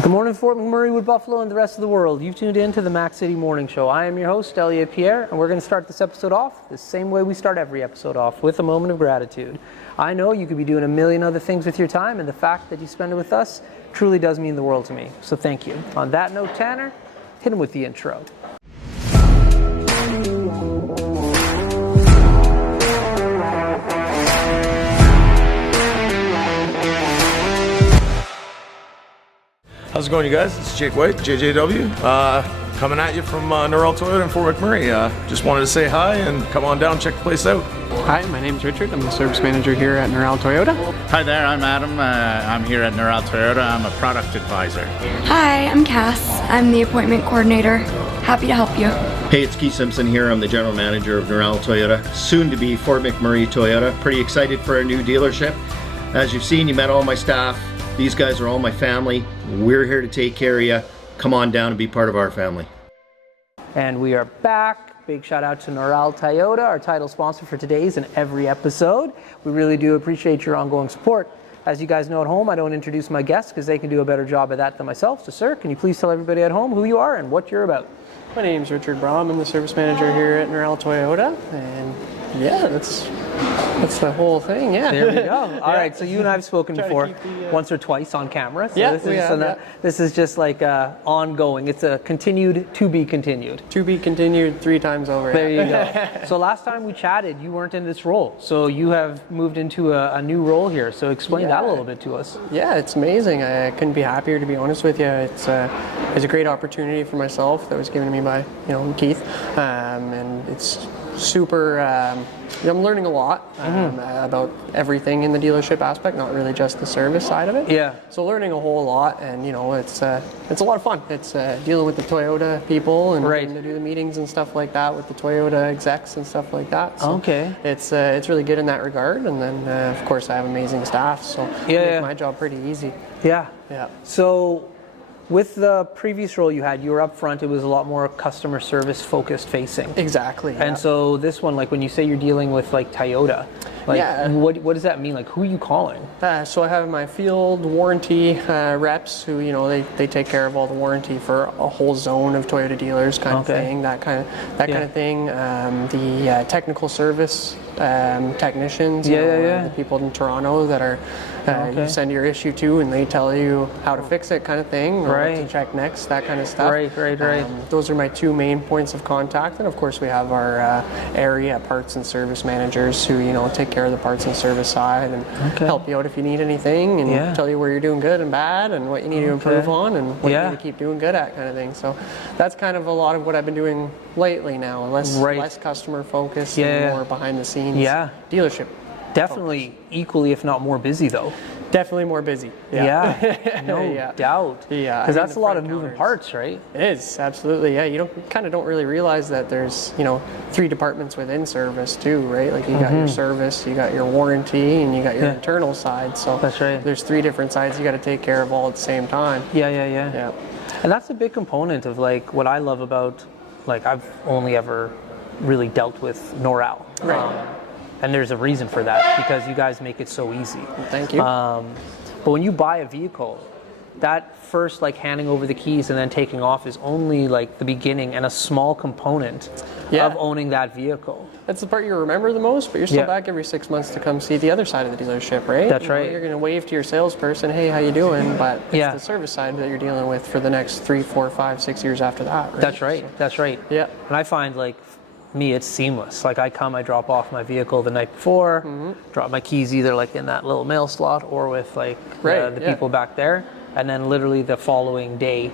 Good morning, Fort McMurray, Wood Buffalo, and the rest of the world. You've tuned in to the Mac City Morning Show. I am your host, Elliot Pierre, and we're going to start this episode off the same way we start every episode off, with a moment of gratitude. I know you could be doing a million other things with your time, and the fact that you spend it with us truly does mean the world to me. So thank you. On that note, Tanner, hit him with the intro. How's it going, you guys? It's Jake White, JJW, coming at you from Noral Toyota in Fort McMurray. Just wanted to say hi and come on down, check the place out. Hi, my name's Richard. I'm the service manager here at Noral Toyota. Hi there, I'm Adam. I'm here at Noral Toyota. I'm a product advisor. Hi, I'm Cass. I'm the appointment coordinator. Happy to help you. Hey, it's Keith Simpson here. I'm the general manager of Noral Toyota, soon to be Fort McMurray Toyota. Pretty excited for our new dealership. As you've seen, you met all my staff. These guys are all my family. We're here to take care of you. Come on down and be part of our family. And we are back. Big shout out to Noral Toyota, our title sponsor for today's and every episode. We really do appreciate your ongoing support. As you guys know at home, I don't introduce my guests because they can do a better job of that than myself. So sir, can you please tell everybody at home who you are and what you're about? My name's Richard Brahm. I'm the service manager here at Noral Toyota. And yeah, that's the whole thing, yeah. There we go. All right, so you and I have spoken before once or twice on camera. So Yeah, this is just like ongoing. It's a continued, to be continued. To be continued 3 times over. There you go. So last time we chatted, you weren't in this role. So you have moved into a new role here. So explain that a little bit to us. Yeah, it's amazing. I couldn't be happier, to be honest with you. It's a great opportunity for myself that was given to me by Keith, and it's super. I'm learning a lot about everything in the dealership aspect, not really just the service side of it. Yeah. So learning a whole lot, and it's a lot of fun. It's dealing with the Toyota people and getting to do the meetings and stuff like that with the Toyota execs and stuff like that. So okay. It's really good in that regard, and then of course I have amazing staff, so make my job pretty easy. Yeah. Yeah. So with the previous role you had, you were up front, it was a lot more customer service focused facing. Exactly. And so this one, like when you say you're dealing with like Toyota, what does that mean? Like who are you calling? So I have my field warranty reps who, they take care of all the warranty for a whole zone of Toyota dealers kind of thing, that kind of thing. The technical service technicians, the people in Toronto that are you send your issue to and they tell you how to fix it kind of thing, or what to check next, that kind of stuff. Right. Those are my 2 main points of contact, and of course we have our area parts and service managers who take care of the parts and service side and help you out if you need anything, and tell you where you're doing good and bad and what you need to improve on and what you need to keep doing good at, kind of thing. So that's kind of a lot of what I've been doing lately now, less customer focused and more behind the scenes dealership. Definitely equally, if not more busy though. Definitely more busy. No doubt. Yeah, because that's a lot of moving parts, right? It is, absolutely. Yeah, you don't really realize that there's 3 departments within service too, right? Like you got your service, you got your warranty, and you got your internal side. So that's right. There's 3 different sides you got to take care of all at the same time. Yeah. And that's a big component of like what I love about, like I've only ever really dealt with Noral. Right. And there's a reason for that, because you guys make it so easy. Thank you. But when you buy a vehicle, that first like handing over the keys and then taking off is only like the beginning and a small component of owning that vehicle. That's the part you remember the most, but you're still back every 6 months to come see the other side of the dealership, right? That's right. You're going to wave to your salesperson, hey, how you doing? But it's the service side that you're dealing with for the next 3, 4, 5, 6 years after that, right? That's right. Yeah. And I find like me, it's seamless. Like I drop off my vehicle the night before, drop my keys either like in that little mail slot or with like the people back there, and then literally the following day,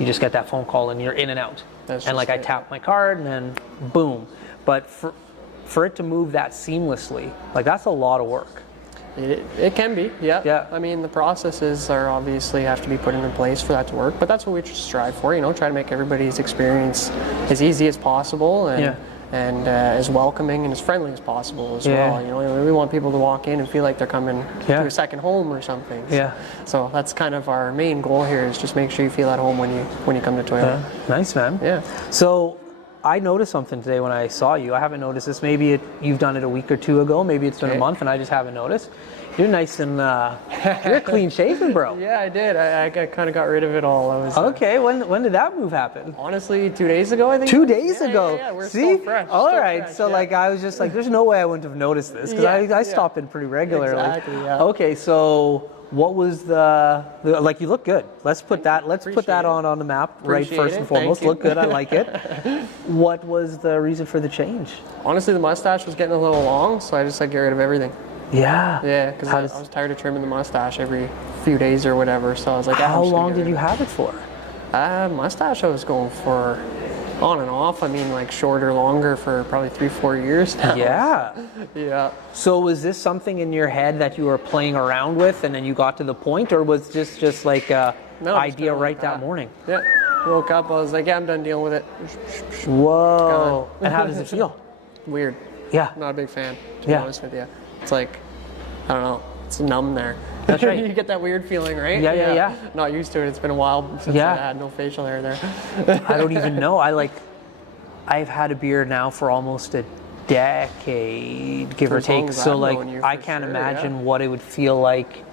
you just get that phone call and you're in and out. And like I tap my card and then boom. But for it to move that seamlessly, like that's a lot of work. It can be, yeah. I mean, the processes are obviously have to be put into place for that to work, but that's what we strive for, try to make everybody's experience as easy as possible and as welcoming and as friendly as possible as well. We want people to walk in and feel like they're coming to a second home or something. So that's kind of our main goal here, is just make sure you feel at home when you come to Toyota. Nice, man. Yeah. So I noticed something today when I saw you. I haven't noticed this. Maybe you've done it a week or 2 ago. Maybe it's been a month and I just haven't noticed. You're nice and you're clean shaven, bro. Yeah, I did. I kind of got rid of it all. I was Okay, when did that move happen? honestly 2 days ago, I think. 2 days Yeah, ago. Yeah, we're See? still fresh. All still right. fresh, So yeah. like I was just like, there's no way I wouldn't have noticed this because I stop in pretty regularly. Exactly, yeah. Okay, so what was the like? You look good. Let's put that on the map right Appreciate first it. and Thank foremost. you. Look good. I like it. What was the reason for the change? Honestly, the mustache was getting a little long, so I just like get rid of everything. Yeah. Yeah, because I was tired of trimming the mustache every few days or whatever. So I was like, How long did you have it for? Mustache I was going for on and off. I mean, like shorter, longer for probably 3-4 years now. Yeah. Yeah. So was this something in your head that you were playing around with and then you got to the point, or was this just like a No, just idea kinda right like that morning? Yeah. Woke up, I was like, yeah, I'm done dealing with it. Whoa. And how does it feel? Weird. Yeah. Not a big fan, to Yeah. be honest with you. It's like, I don't know, it's numb there. That's right. You get that weird feeling, right? Yeah. Not used to it. It's been a while since Yeah. I had no facial hair there. I don't even know. I've had a beard now for almost a decade, give For or as long take. as So I've like known you, I for can't sure, imagine yeah. what it would feel like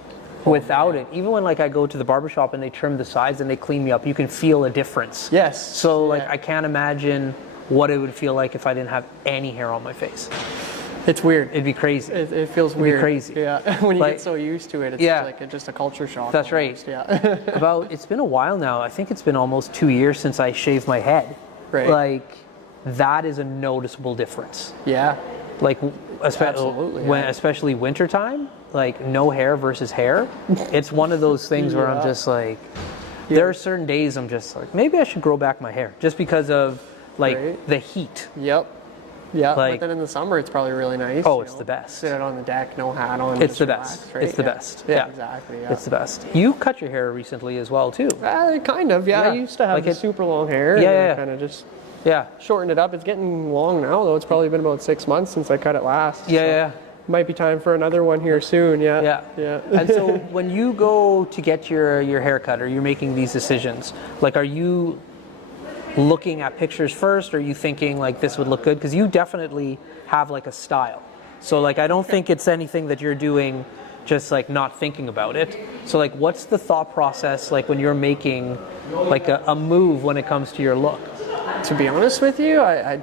without it. Even when like I go to the barbershop and they trim the sides and they clean me up, you can feel a difference. Yes. So like Yeah. I can't imagine what it would feel like if I didn't have any hair on my face. It's weird. It'd be crazy. It feels be weird. crazy. Yeah. When you Like- get so used to it, it's Yeah. like just a culture shock. That's right. almost, Yeah. It's been a while now. I think it's been almost 2 years since I shaved my head. Right. Like that is a noticeable difference. Yeah. Like Absolutely, when yeah. especially wintertime, like no hair versus hair. It's one of those things where I'm Yeah. just like there are certain days I'm just like maybe I should grow back my hair just because of like Right. the heat. Yep. Yeah. Like- but then in the summer, it's probably really nice. Oh, you it's know, the best. Sit out on the deck, no hat on. It's just the relax, best. right? It's the Yeah. best. Yeah, Yeah. exactly. Yeah. It's the best. You cut your hair recently as well too. Kind of, yeah. Yeah. I used to have Like the it- super long hair. Yeah, and yeah. Kind of just Yeah. shortened it up. It's getting long now, though. It's probably been about 6 months since I cut it last. Yeah, so yeah. Might be time for another one here soon. Yeah. Yeah. Yeah. And so when you go to get your haircut or you're making these decisions, like are you looking at pictures first or are you thinking like this would look good? Because you definitely have like a style. So like I don't think it's anything that you're doing just like not thinking about it. So like what's the thought process like when you're making like a move when it comes to your look? To be honest with you, I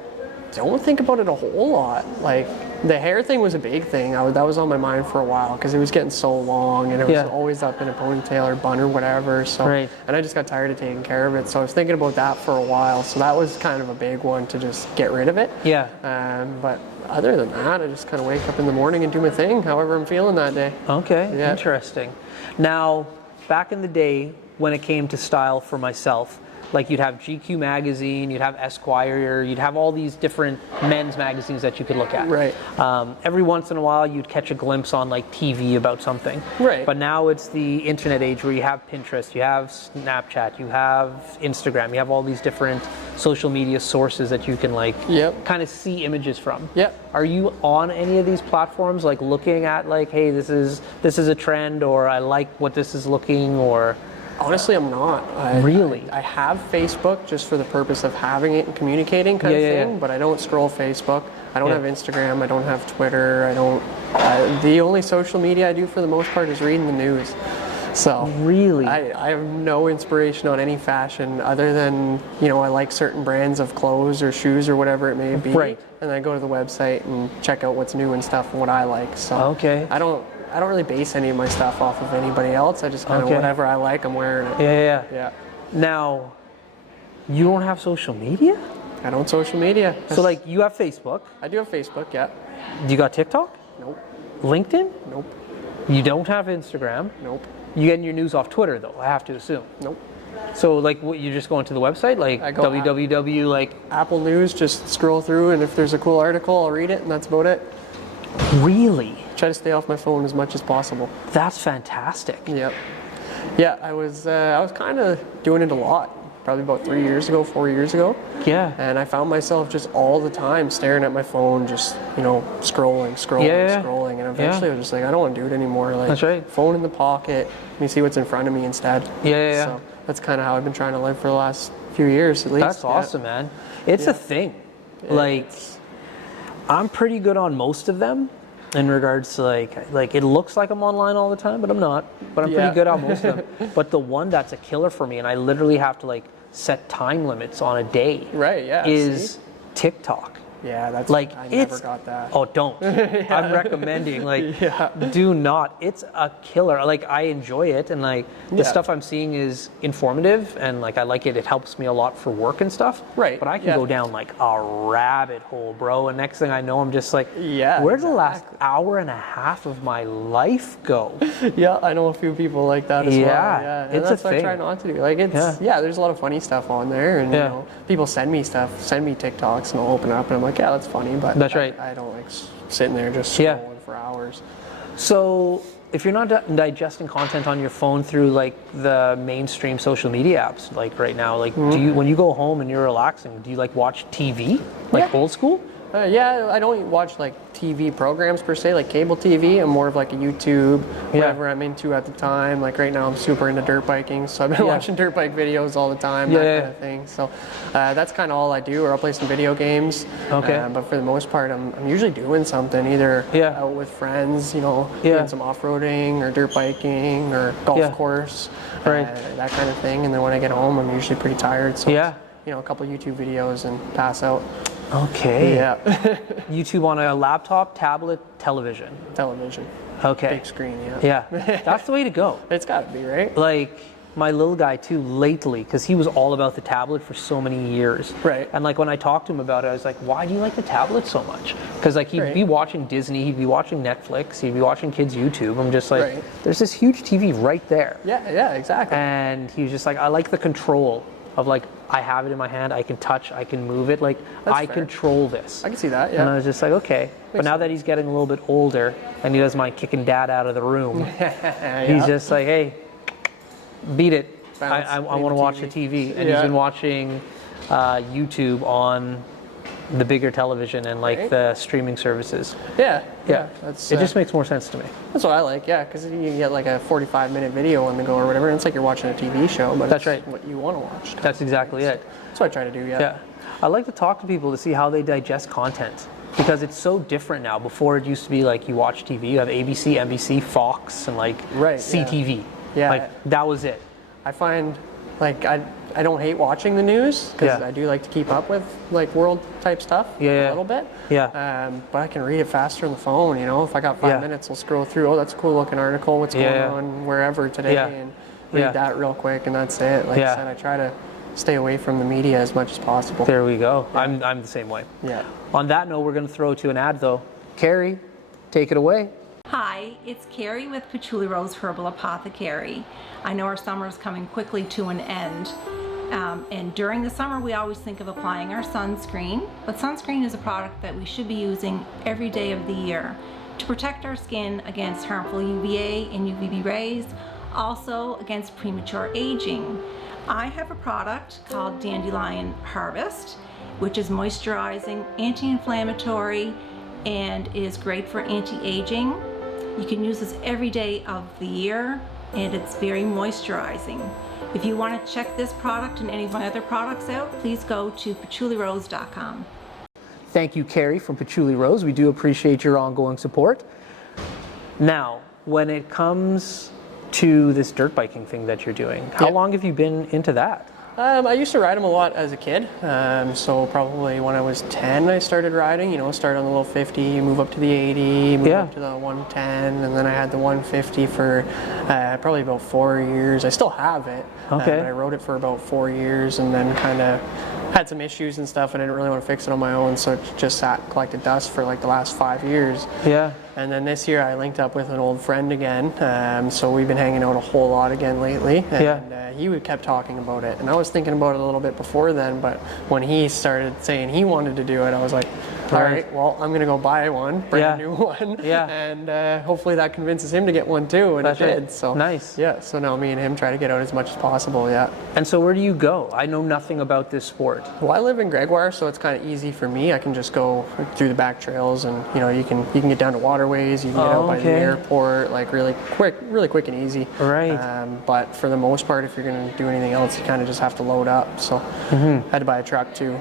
don't think about it a whole lot. Like the hair thing was a big thing. That was on my mind for a while because it was getting so long and it was Yeah. always up in a ponytail or bun or whatever. So Right. and I just got tired of taking care of it. So I was thinking about that for a while. So that was kind of a big one to just get rid of it. Yeah. But other than that, I just kind of wake up in the morning and do my thing, however I'm feeling that day. Okay, Yeah. interesting. Now, back in the day when it came to style for myself, like you'd have GQ magazine, you'd have Esquire, you'd have all these different men's magazines that you could look at. Right. Every once in a while you'd catch a glimpse on like TV about something. Right. But now it's the internet age where you have Pinterest, you have Snapchat, you have Instagram, you have all these different social media sources that you can like Yep. kind of see images from. Yep. Are you on any of these platforms, like looking at like, hey, this is a trend, or I like what this is looking, or? Honestly, I'm not. Really? I have Facebook just for the purpose of having it and communicating kind of Yeah, yeah, thing, yeah. but I don't scroll Facebook. I don't Yeah. have Instagram. I don't have Twitter. I don't. The only social media I do for the most part is reading the news. So Really? I have no inspiration on any fashion other than, I like certain brands of clothes or shoes or whatever it may be. Right. And then I go to the website and check out what's new and stuff and what I like. So Okay. I don't really base any of my stuff off of anybody else. I just kind of Okay. whatever I like, I'm wearing it. Yeah. Yeah. Now, you don't have social media? I don't social media. So like you have Facebook, I do have Facebook, yeah. you got TikTok, Nope. LinkedIn, Nope. you don't have Instagram. Nope. You getting your news off Twitter though, I have to assume. Nope. So like what, you just go into the website, like I go www, like Apple News, just scroll through, and if there's a cool article, I'll read it, and that's about it. really? Try to stay off my phone as much as possible. That's fantastic. Yep. Yeah, I was kind of doing it a lot, probably about 4 years ago. Yeah. And I found myself just all the time staring at my phone, just, scrolling, Yeah. scrolling. And eventually I was just like, I don't want to do it anymore. Like, That's right. Phone in the pocket, let me see what's in front of me instead. Yeah. So that's kind of how I've been trying to live for the last few years at least. That's Yeah. awesome, man. It's a thing. Yeah, Like, I'm pretty good on most of them, in regards to like it looks like I'm online all the time, but I'm not. But I'm pretty good at most of them. But the one that's a killer for me, and I literally have to like set time limits on a day, Right, yeah. is TikTok. Yeah, that's Like I it's never got that. oh don't I'm recommending like do not. It's a killer. Like I enjoy it, and like the stuff I'm seeing is informative, and like I like it. It helps me a lot for work and stuff. Right. But I can go down like a rabbit hole, bro, and next thing I know I'm just like, where'd the last hour and a half of my life go? Yeah, I know a few people like that as well. Yeah, and it's that's a what thing. I try not to do. Like it's there's a lot of funny stuff on there, and you know, people send me stuff, send me TikToks, and I'll open it up and I'm like, yeah, that's funny, but that's right. I don't like sitting there just scrolling for hours. So if you're not digesting content on your phone through like the mainstream social media apps, like right now, like do you, when you go home and you're relaxing, do you like watch TV, like old school? Yeah, I don't watch like TV programs per se, like cable TV. I'm more of like a YouTube, whatever I'm into at the time. Like right now I'm super into dirt biking, so I've been watching dirt bike videos all the time, that kind of thing. So that's kind of all I do, or I'll play some video games. Okay. But for the most part, I'm usually doing something, either out with friends, you know, doing some off-roading or dirt biking or golf course, that kind of thing. And then when I get home, I'm usually pretty tired, so it's, you know, a couple YouTube videos and pass out. Okay. Yeah. YouTube on a laptop, tablet, television. Television. Okay. Big screen, Yeah. That's the way to go. It's got to be, right? Like my little guy too, lately, because he was all about the tablet for so many years. Right. And like when I talked to him about it, I was like, why do you like the tablet so much? Because like he'd be watching Disney, he'd be watching Netflix, he'd be watching kids' YouTube. I'm just like, there's this huge TV right there. Yeah, exactly. And he was just like, I like the control of like, I have it in my hand, I can touch, I can move it, like I control this. I can see that, yeah. And I was just like, okay. But now that he's getting a little bit older and he doesn't mind kicking dad out of the room, he's just like, hey, beat it. I want to watch the TV. And he's been watching YouTube on the bigger television and like the streaming services. Yeah. That's, it just makes more sense to me. That's what I like, because you can get like a 45-minute video on the go or whatever, and it's like you're watching a TV show, but that's it's what you want to watch. That's exactly it. That's what I try to do, Yeah. I like to talk to people to see how they digest content, because it's so different now. Before it used to be like you watch TV, you have ABC, NBC, Fox, and like CTV. Yeah. Like that was it. I find like I don't hate watching the news, because I do like to keep up with like world type stuff a little bit. But I can read it faster on the phone, you know. If I got 5 minutes, I'll scroll through, oh, that's a cool looking article, what's going on wherever today, and read that real quick, and that's it. Like I said, I try to stay away from the media as much as possible. There we go. I'm the same way. Yeah. On that note, we're going to throw to an ad though. Carrie, take it away. Hi, it's Carrie with Patchouli Rose Herbal Apothecary. I know our summer is coming quickly to an end. And during the summer, we always think of applying our sunscreen, but sunscreen is a product that we should be using every day of the year to protect our skin against harmful UVA and UVB rays, also against premature aging. I have a product called Dandelion Harvest, which is moisturizing, anti-inflammatory, and is great for anti-aging. You can use this every day of the year, and it's very moisturizing. If you want to check this product and any of my other products out, please go to patchoulirose.com. Thank you, Carrie from Patchouli Rose. We do appreciate your ongoing support. Now, when it comes to this dirt biking thing that you're doing, how long have you been into that? I used to ride them a lot as a kid, so probably when I was 10 I started riding, you know, started on the little 50, move up to the 80, move up to the 110, and then I had the 150 for probably about 4 years. I still have it, but I rode it for about 4 years and then kind of had some issues and stuff, and I didn't really want to fix it on my own, so it just sat and collected dust for like the last 5 years. And then this year I linked up with an old friend again, so we've been hanging out a whole lot again lately, and he kept talking about it, and I was thinking about it a little bit before then, but when he started saying he wanted to do it, I was like, all right, well, I'm going to go buy one, brand new one, and hopefully that convinces him to get one too, and it did. So nice. Yeah, so now me and him try to get out as much as possible, And so where do you go? I know nothing about this sport. Well, I live in Gregoire, so it's kind of easy for me. I can just go through the back trails, and you know, you can get down to waterways, you can get out by the airport, like really quick and easy. But for the most part, if you're going to do anything else, you kind of just have to load up. So I had to buy a truck too.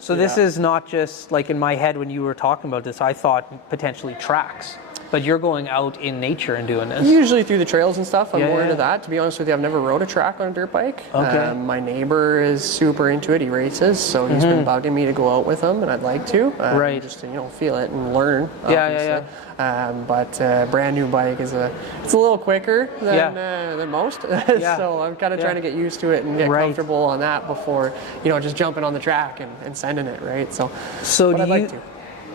So this is not just was like in my head when you were talking about this, I thought potentially tracks. But you're going out in nature and doing this. Usually through the trails and stuff. I'm more into yeah. that. To be honest with you, I've never rode a track on a dirt bike. Okay. My neighbor is super into it. He races, so he's been bugging me to go out with him, and I'd like to. Right. Just to, you know, feel it and learn. Yeah. But brand new bike it's a little quicker than most. So I'm kind of trying to get used to it and get comfortable on that before, you know, just jumping on the track and sending it, right? So do I'd like to.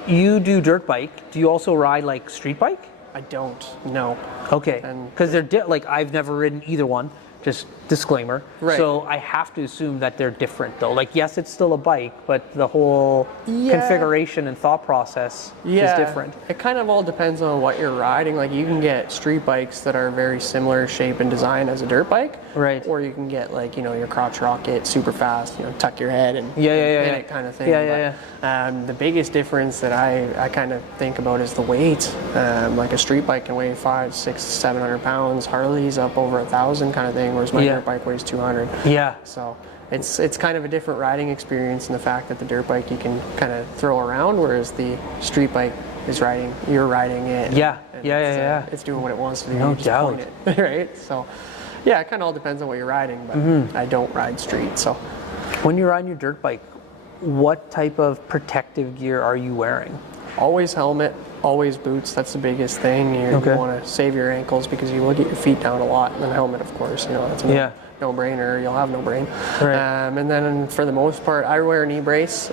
You do dirt bike. Do you also ride like street bike? I don't. No. Okay. Because they're like I've never ridden either one. Just disclaimer. Right. So I have to assume that they're different though. Like yes, it's still a bike, but the whole configuration and thought process is different. It kind of all depends on what you're riding. Like you can get street bikes that are very similar shape and design as a dirt bike. Right. Or you can get like, you know, your crotch rocket super fast, you know, tuck your head and hit it kind of thing. The biggest difference that I kind of think about is the weight. Like a street bike can weigh 500, 600, 700 pounds. Harley's up over 1,000 kind of thing, whereas my dirt bike weighs 200. Yeah. So it's kind of a different riding experience in the fact that the dirt bike you can kind of throw around, whereas the street bike is you're riding it. It's doing what it wants to do. No you just doubt. point it, right? So yeah, it kind of all depends on what you're riding, but I don't ride street. So when you're on your dirt bike, what type of protective gear are you wearing? always helmet, always boots. That's the biggest thing. You want to save your ankles because you will get your feet down a lot. And then helmet, of course, you know, that's no brainer. You'll have no brain. Right. And then for the most part, I wear a knee brace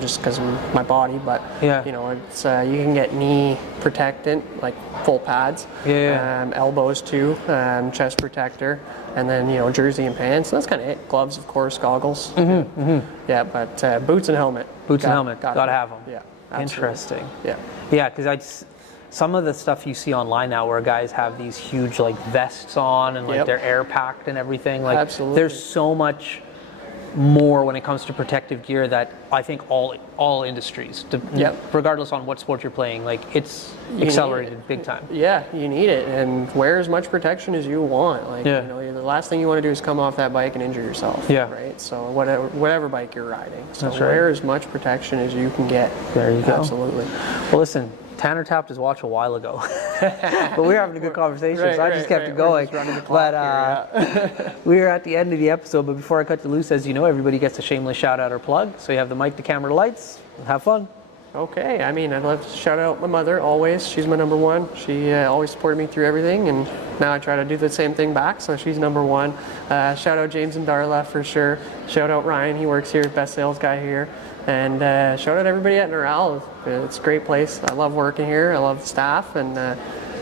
just because of my body. But you know, it's you can get knee protectant, like full pads. Elbows too, chest protector, and then you know, jersey and pants. That's kind of it. Gloves, of course, goggles. Yeah, but boots and helmet. Boots and helmet. Gotta have them. Yeah. Absolutely. Interesting. Yeah. Yeah, because some of the stuff you see online now where guys have these huge like vests on and like they're air packed and everything. Like Absolutely. there's so much more when it comes to protective gear that I think all industries, regardless on what sport you're playing, like it's accelerated big time. Yeah, you need it, and wear as much protection as you want. Like you know, the last thing you want to do is come off that bike and injure yourself. Yeah. Right. So whatever bike you're riding, so wear as much protection as you can get. There you go. Absolutely. Well, listen. Tanner tapped his watch a while ago, but we were having a good conversation, so I just kept it going. But we are at the end of the episode, but before I cut you loose, as you know, everybody gets a shameless shout out or plug. So you have the mic, the camera, the lights. Have fun. Okay, I mean, I'd love to shout out my mother always. She's my number one. She always supported me through everything, and now I try to do the same thing back, so she's number one. Shout out James and Darla for sure. Shout out Ryan, he works here, best sales guy here. And shout out everybody at Noral. It's a great place. I love working here. I love the staff, and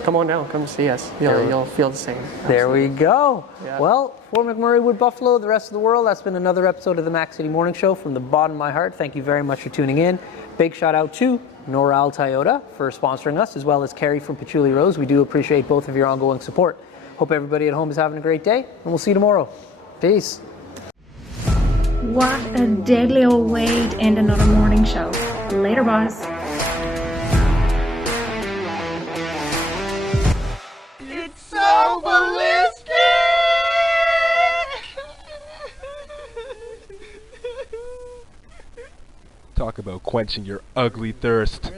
come on down, come see us. You'll feel the same. Absolutely. There we go. Yeah. Well, for McMurray, Wood Buffalo, the rest of the world, that's been another episode of the Mac City Morning Show. From the bottom of my heart, thank you very much for tuning in. Big shout out to Noral Toyota for sponsoring us, as well as Carrie from Patchouli Rose. We do appreciate both of your ongoing support. Hope everybody at home is having a great day, and we'll see you tomorrow. Peace. What a deadly old way to end another morning show. Later, boss. It's so ballistic! Talk about quenching your ugly thirst.